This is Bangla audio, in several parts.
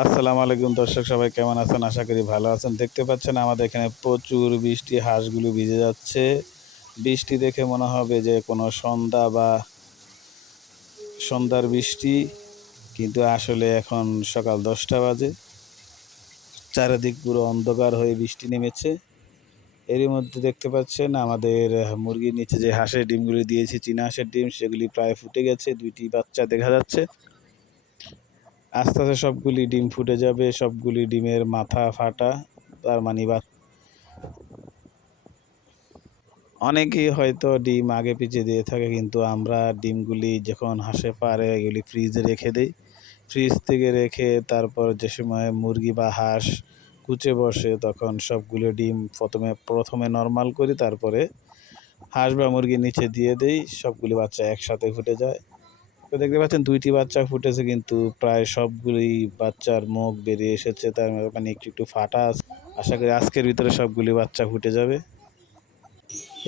আসসালামু আলাইকুম দর্শক, সবাই কেমন আছেন? আশা করি ভালো আছেন। দেখতে পাচ্ছেন আমাদের এখানে প্রচুর বৃষ্টি, হাঁসগুলো ভিজে যাচ্ছে। বৃষ্টি দেখে মনে হবে যে কোনো সন্ধ্যা বা সন্ধ্যার বৃষ্টি, কিন্তু আসলে এখন সকাল দশটা বাজে। চারিদিক পুরো অন্ধকার হয়ে বৃষ্টি নেমেছে। এরই মধ্যে দেখতে পাচ্ছেন আমাদের মুরগির নিচে যে হাঁসের ডিমগুলি দিয়েছি, চীনা হাঁসের ডিম, সেগুলি প্রায় ফুটে গেছে। দুইটি বাচ্চা দেখা যাচ্ছে। আস্তে আস্তে সবগুলি ডিম ফুটে যাবে, সবগুলি ডিমের মাথা ফাটা, তার মানে বা অনেকেই হয়তো ডিম আগে পিছিয়ে দিয়ে থাকে, কিন্তু আমরা ডিমগুলি যখন হাসে পারে এগুলি ফ্রিজে রেখে দিই। ফ্রিজ থেকে রেখে তারপর যে সময় মুরগি বা হাঁস কুচে বসে, তখন সবগুলো ডিম প্রথমে প্রথমে নর্মাল করি, তারপরে হাঁস বা মুরগির নিচে দিয়ে দেই, সবগুলি বাচ্চা একসাথে ফুটে যায়। তো দেখতে পাচ্ছেন দুইটি বাচ্চা ফুটেছে কিন্তু প্রায় সবগুলি বাচ্চার মুখ বেরিয়ে এসেছে, তার মানে একটু একটু ফাটা আছে। আশা করি আজকের ভিতরে সবগুলি বাচ্চা ফুটে যাবে।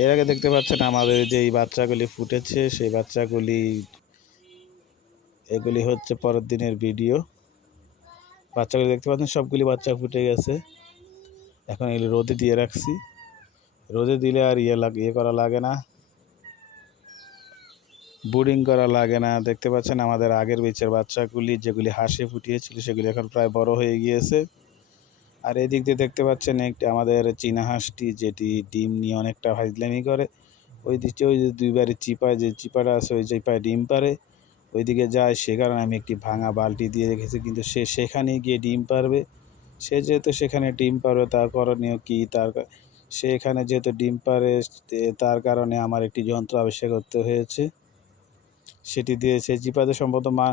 এর আগে দেখতে পাচ্ছেন আমাদের যে এই বাচ্চাগুলি ফুটেছে, সেই বাচ্চাগুলি, এগুলি হচ্ছে পরের দিনের ভিডিও। বাচ্চাগুলি দেখতে পাচ্ছেন সবগুলি বাচ্চা ফুটে গেছে। এখন এগুলি রোদে দিয়ে রাখছি। রোদে দিলে আর ইয়ে লাগে ইয়ে করা লাগে না। বোর্ডিং করা লাগে না। দেখতে পাচ্ছেন আমাদের আগের বেচের বাচ্চাগুলি যেগুলি হাসি ফুটিয়েছিল সেগুলি এখন প্রায় বড় হয়ে গিয়েছে। আর এদিক দিয়ে দেখতে পাচ্ছেন একটি আমাদের চীনা হাঁসটি যেটি ডিম নিয়ে অনেকটা ফাইজলামি করে। ওই দিকে ওই যে দুইবারে চিপায় যে চিপাটা আছে ওই চিপায় ডিম পারে ওইদিকে যায় সে কারণে আমি একটি ভাঙা বালতি দিয়ে রেখেছি, কিন্তু সে সেখানে গিয়ে ডিম পারবে সে যেহেতু সেখানে ডিম পারবে তার করণীয় কী? তার সে এখানে যেহেতু ডিম পারে তার কারণে আমার একটি যন্ত্র আবিষ্কার করতে হয়েছে। সেটি দিয়ে সে চিপাতে সম্ভবত মা,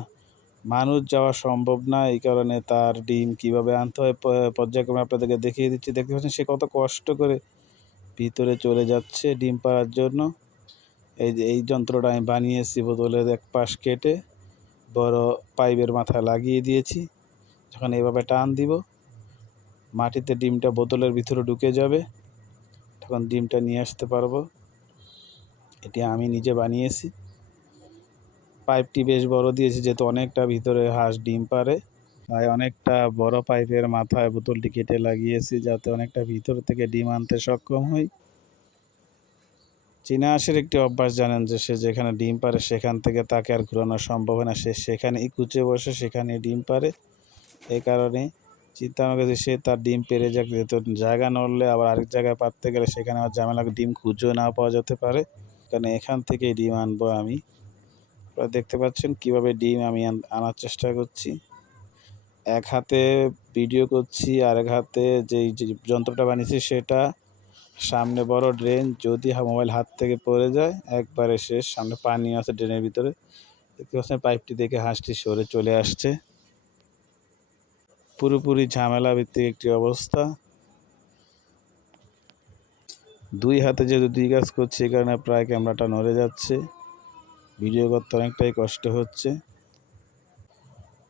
মানুষ যাওয়া সম্ভব না। এই কারণে তার ডিম কীভাবে আনতে হয় পর্যায়ক্রমে আপনাদেরকে দেখিয়ে দিচ্ছি। দেখতে পাচ্ছেন সে কত কষ্ট করে ভিতরে চলে যাচ্ছে ডিম পাড়ার জন্য। এই যে, এই যন্ত্রটা আমি বানিয়েছি বোতলের এক পাশ কেটে, বড় পাইপের মাথায় লাগিয়ে দিয়েছি। যখন এভাবে টান দিব, মাটিতে ডিমটা বোতলের ভিতরে ঢুকে যাবে। তখন ডিমটা নিয়ে আসতে পারব। এটি আমি নিজে বানিয়েছি। পাইপটি বেশ বড় দিয়েছি, যেহেতু অনেকটা ভিতরে হাঁস ডিম পারে তাই অনেকটা বড় পাইপের মাথায় বোতলটি কেটে লাগিয়েছি, যাতে অনেকটা ভিতর থেকে ডিম আনতে সক্ষম হই। চীনা হাঁসের একটি অভ্যাস জানেন যে, সে যেখানে ডিম পারে সেখান থেকে তাকে আর ঘুরানো সম্ভব হয় না। সে সেখানেই কুচে বসে সেখানে ডিম পারে এই কারণে চিন্তা আমার কাছে সে তার ডিম পেরে যাক, যেহেতু জায়গা নড়লে আবার আরেক জায়গায় পারতে গেলে সেখানে আবার ঝামেলা, ডিম খুঁজেও না পাওয়া যেতে পারে। কারণ এখান থেকেই ডিম আনব আমি। দেখতে পাচ্ছেন কীভাবে ডিম আমি আনার চেষ্টা করছি। এক হাতে ভিডিও করছি আর এক হাতে যেই যন্ত্রটা বানিয়েছি সেটা সামনে বড় ড্রেন, যদি মোবাইল হাত থেকে পড়ে যায়, একবারে শেষ। সামনে পানি আছে ড্রেনের ভিতরে। দেখতে পাচ্ছেন পাইপটি দেখে হাঁসটি সরে চলে আসছে। পুরোপুরি ঝামেলা ভিত্তিক একটি অবস্থা। দুই হাতে যেহেতু দুই কাজ করছি কারণে প্রায় ক্যামেরাটা নড়ে যাচ্ছে। ভিডিও করতে অনেকটাই কষ্ট হচ্ছে।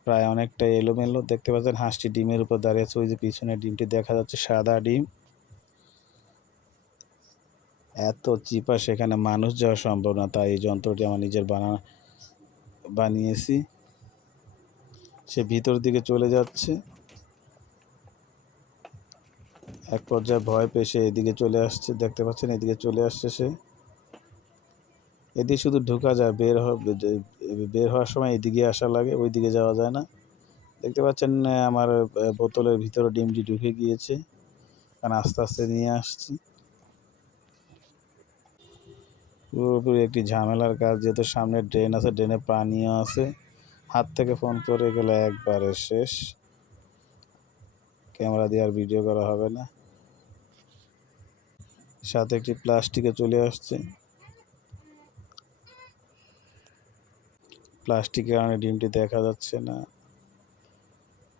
প্রায় অনেকটাই এলোমেলো। দেখতে পাচ্ছেন হাঁসটি ডিমের উপর দাঁড়িয়ে আছে। ওই যে পিছনে ডিমটি দেখা যাচ্ছে সাদা ডিম। এত চিপা সেখানে মানুষ যাওয়া সম্ভব না। তাই এই যন্ত্রটি আমার নিজের বানা, বানিয়েছি। সে ভিতর দিকে চলে যাচ্ছে। এক পর্যায়ে ভয় পেয়ে সে এদিকে চলে আসছে। দেখতে পাচ্ছেন এদিকে চলে আসছে সে। এদিকে শুধু ঢোকা যায়, বের বের হওয়ার সময় এদিকে আসা লাগে ওই দিকে যাওয়া যায় না। দেখতে পাচ্ছেন আমার বোতলের ভিতরে ডিমটি ঢুকে গিয়েছে। কারণ আস্তে আস্তে নিয়ে আসছি। পুরোপুরি একটি ঝামেলার কাজ, যেহেতু সামনে ড্রেন আছে, ড্রেনে পানিও আছে। হাত থেকে ফোন করে গেলে একবারে শেষ। ক্যামেরা দিয়ে আর ভিডিও করা হবে না। সাথে একটি প্লাস্টিকে চলে আসছে। প্লাস্টিকের কারণে ডিমটি দেখা যাচ্ছে না।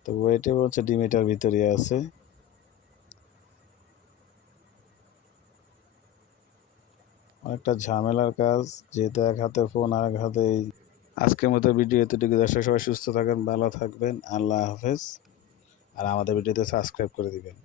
তো ওয়েটে বলছে, ডিম এটার ভিতরে আছে। অনেকটা ঝামেলার কাজ, যেহেতু এক হাতে ফোন আর এক হাতে আজকের মতো ভিডিও এতটুকু। দর্শক সবাই সুস্থ থাকবেন ভালো থাকবেন। আল্লাহ হাফেজ। আর আমাদের ভিডিওতে সাবস্ক্রাইব করে দিবেন।